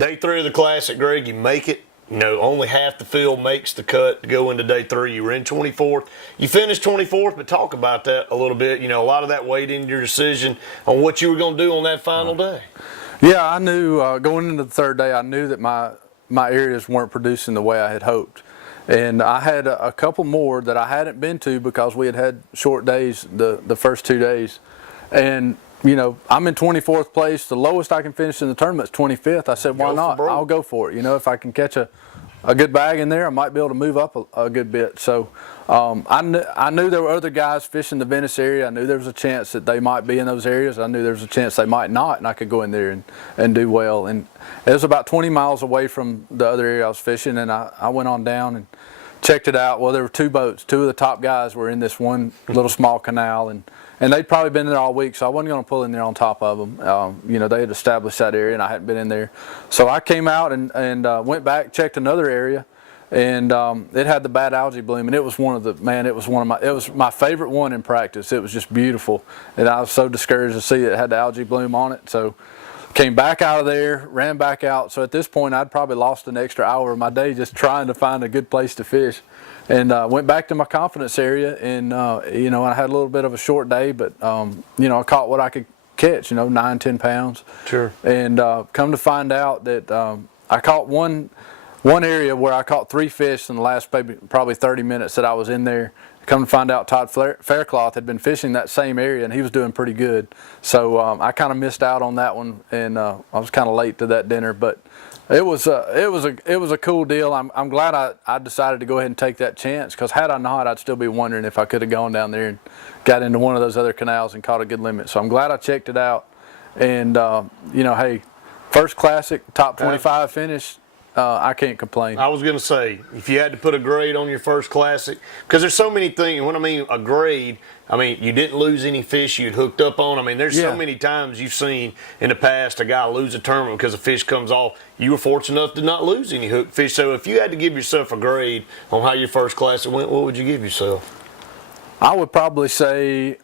Day 3 of the Classic, Greg, you make it. Only half the field makes the cut to go into day 3. You were in 24th. You finished 24th, but talk about that a little bit. A lot of that weighed into your decision on what you were going to do on that final day. Yeah, I knew going into the 3rd day, I knew that my areas weren't producing the way I had hoped. And I had a couple more that I hadn't been to because we had short days the first 2 days. And I'm in 24th place. The lowest I can finish in the tournament is 25th. I said, why not? I'll go for it. If I can catch a good bag in there, I might be able to move up a good bit. So I knew there were other guys fishing the Venice area. I knew there was a chance that they might be in those areas. I knew there was a chance they might not, and I could go in there and do well. And it was about 20 miles away from the other area I was fishing, and I went on down and checked it out. Well, there were 2 boats. 2 of the top guys were in this one little small canal, and they'd probably been there all week, so I wasn't going to pull in there on top of them. They had established that area, and I hadn't been in there. So I came out and went back, checked another area, and it had the bad algae bloom, and it was my favorite one in practice. It was just beautiful, and I was so discouraged to see it had the algae bloom on it. So came back out of there, ran back out. So at this point, I'd probably lost an extra hour of my day just trying to find a good place to fish. And went back to my confidence area, and I had a little bit of a short day, but I caught what I could catch, 9, 10 pounds. Sure. And come to find out that I caught one area where I caught 3 fish in the last probably 30 minutes that I was in there. Come to find out, Todd Faircloth had been fishing that same area, and he was doing pretty good. So I kind of missed out on that one, and I was kind of late to that dinner, but. It was a cool deal. I'm glad I decided to go ahead and take that chance, because had I not, I'd still be wondering if I could have gone down there and got into one of those other canals and caught a good limit. So I'm glad I checked it out. And hey, first Classic, top 25 finish. I can't complain. I was going to say, if you had to put a grade on your first Classic, because there's so many things. When I mean a grade, you didn't lose any fish you'd hooked up on. There's so many times you've seen in the past a guy lose a tournament because a fish comes off. You were fortunate enough to not lose any hooked fish. So if you had to give yourself a grade on how your first Classic went, what would you give yourself? I would probably say...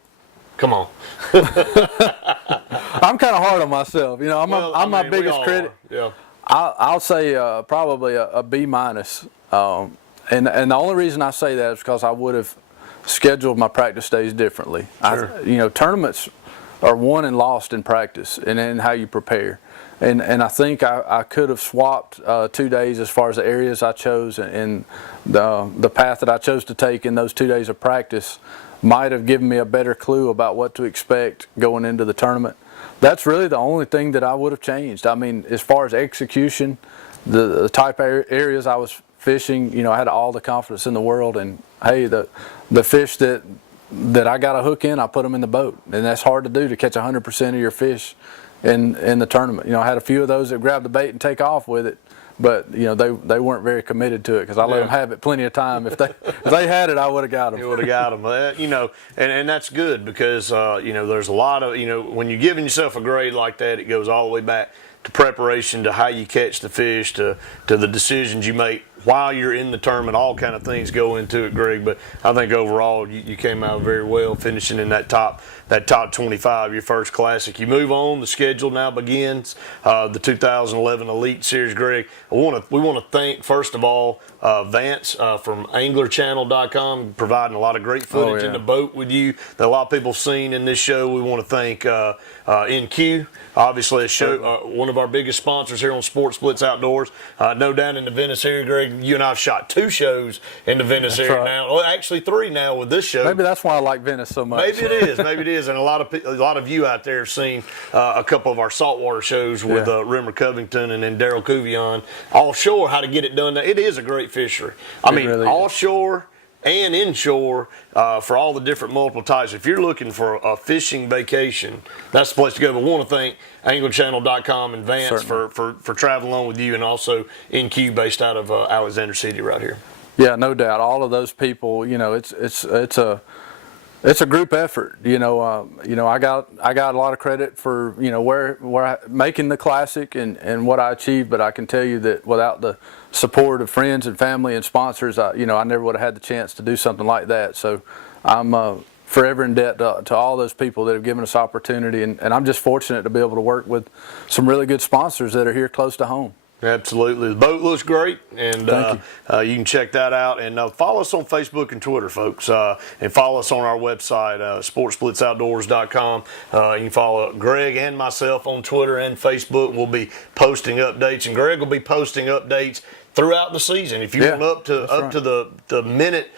Come on. I'm kind of hard on myself. I'm my biggest critic. Yeah. I'll say probably a B-. And the only reason I say that is because I would have scheduled my practice days differently. Sure. Tournaments are won and lost in practice and in how you prepare. And I think I could have swapped 2 days as far as the areas I chose, and the path that I chose to take in those 2 days of practice might have given me a better clue about what to expect going into the tournament. That's really the only thing that I would have changed. As far as execution, the type of areas I was fishing, I had all the confidence in the world. And hey, the fish that I got a hook in, I put them in the boat, and that's hard to do, to catch 100% of your fish in the tournament. I had a few of those that grabbed the bait and take off with it, but they weren't very committed to it, because I let them have it plenty of time. If they had it, I would have got them. You would have got them. And that's good, because there's a lot of when you're giving yourself a grade like that, it goes all the way back to preparation, to how you catch the fish, to the decisions you make while you're in the tournament. All kind of things go into it, Greg. But I think overall you came out very well, finishing in that top 25, your first Classic. You move on. The schedule now begins. The 2011 Elite Series, Greg. We want to thank, first of all, Vance from AnglerChannel.com, providing a lot of great footage in the boat with you that a lot of people have seen in this show. We want to thank NQ, obviously a show, one of our biggest sponsors here on Sportz Blitz Outdoors. No doubt in the Venice area, Greg. You and I have shot 2 shows in the Venice area now. Well, actually 3 now with this show. Maybe that's why I like Venice so much. Maybe it is. Maybe it is. And a lot of you out there have seen a couple of our saltwater shows with Rimmer Covington and then Daryl Cuvion. Offshore, how to get it done. It is a great fishery. Really offshore and inshore, for all the different multiple types. If you're looking for a fishing vacation, that's the place to go. But I want to thank AnglerChannel.com and Vance for traveling along with you, and also NQ, based out of Alexander City right here. Yeah, no doubt. All of those people, it's a group effort. I got a lot of credit for where making the Classic and what I achieved, but I can tell you that without the support of friends and family and sponsors, I never would have had the chance to do something like that. So I'm forever in debt to all those people that have given us opportunity, and I'm just fortunate to be able to work with some really good sponsors that are here close to home. Absolutely. The boat looks great, and Thank you can check that out. And follow us on Facebook and Twitter, folks, and follow us on our website, sportsblitzoutdoors.com. You can follow Greg and myself on Twitter and Facebook. We'll be posting updates, and Greg will be posting updates throughout the season. If you want up to the minute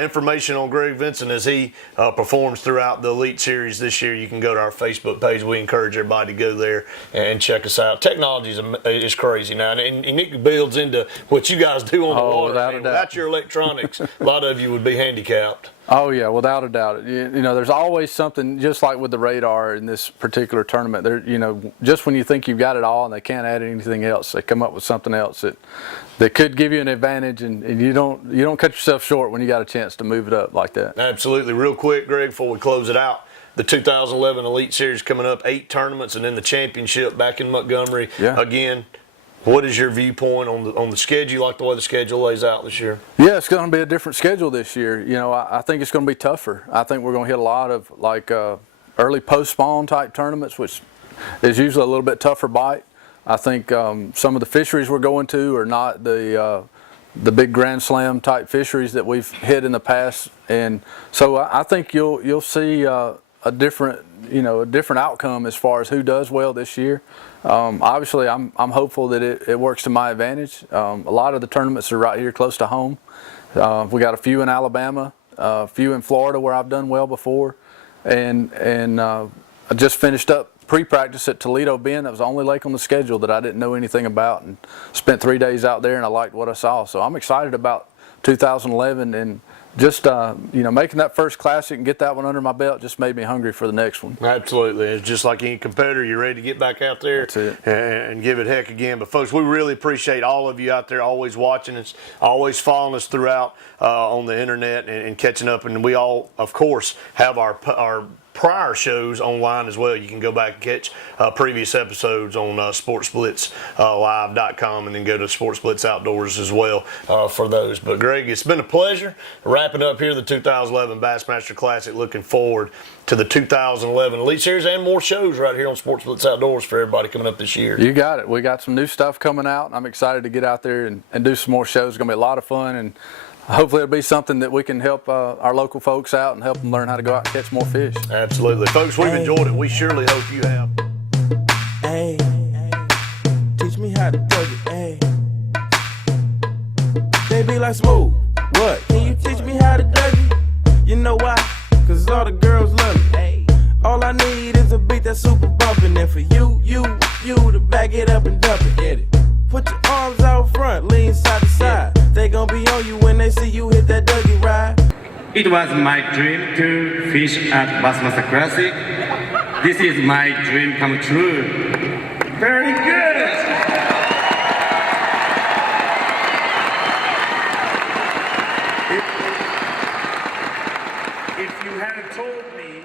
information on Greg Vinson as he performs throughout the Elite Series this year, you can go to our Facebook page. We encourage everybody to go there and check us out. Technology is crazy now, and it builds into what you guys do on the water. Without your electronics, a lot of you would be handicapped. Oh yeah, without a doubt. You know, there's always something, just like with the radar in this particular tournament. There, you know, just when you think you've got it all and they can't add anything else, they come up with something else that could give you an advantage, and you don't cut yourself short when you got a chance to move it up like that. Absolutely. Real quick, Greg, before we close it out, the 2011 Elite Series coming up, 8 tournaments, and then the championship back in Montgomery again. What is your viewpoint on the schedule? You like the way the schedule lays out this year? Yeah, it's going to be a different schedule this year. You know, I think it's going to be tougher. I think we're going to hit a lot of like early post-spawn type tournaments, which is usually a little bit tougher bite. I think some of the fisheries we're going to are not the big Grand Slam type fisheries that we've hit in the past, and so I think you'll see a different outcome as far as who does well this year. Obviously, I'm hopeful that it works to my advantage. A lot of the tournaments are right here close to home. We got a few in Alabama, a few in Florida where I've done well before, and I just finished up pre-practice at Toledo Bend. That was the only lake on the schedule that I didn't know anything about, and spent 3 days out there, and I liked what I saw. So I'm excited about 2011, and just making that first classic and get that one under my belt just made me hungry for the next one. Absolutely. It's just like any competitor. You're ready to get back out there and give it heck again. But folks, we really appreciate all of you out there always watching us, always following us throughout on the internet and catching up. And we all, of course, have our prior shows online as well. You can go back and catch previous episodes on sportsblitzlive.com, and then go to Sportz Blitz Outdoors as well for those. But Greg, it's been a pleasure wrapping up here the 2011 Bassmaster Classic. Looking forward to the 2011 Elite Series and more shows right here on Sportz Blitz Outdoors for everybody coming up this year. You got it. We got some new stuff coming out. I'm excited to get out there and do some more shows. It's going to be a lot of fun, and hopefully it'll be something that we can help our local folks out and help them learn how to go out and catch more fish. Absolutely. Folks, we've enjoyed it. We surely hope you have. Hey, teach me how to tug it, hey. They be like, Smooth, what? Can you teach me how to tug it? You know why? Cause all the girls love me, hey. All I need is a beat that's super bumpin', and for you to back it up and dump it, get it. Put your arms out front, lean side to side. They gon' be on you when they see you hit that Dougie ride. It was my dream to fish at Bassmaster Classic. This is my dream come true. Very good! If you hadn't told me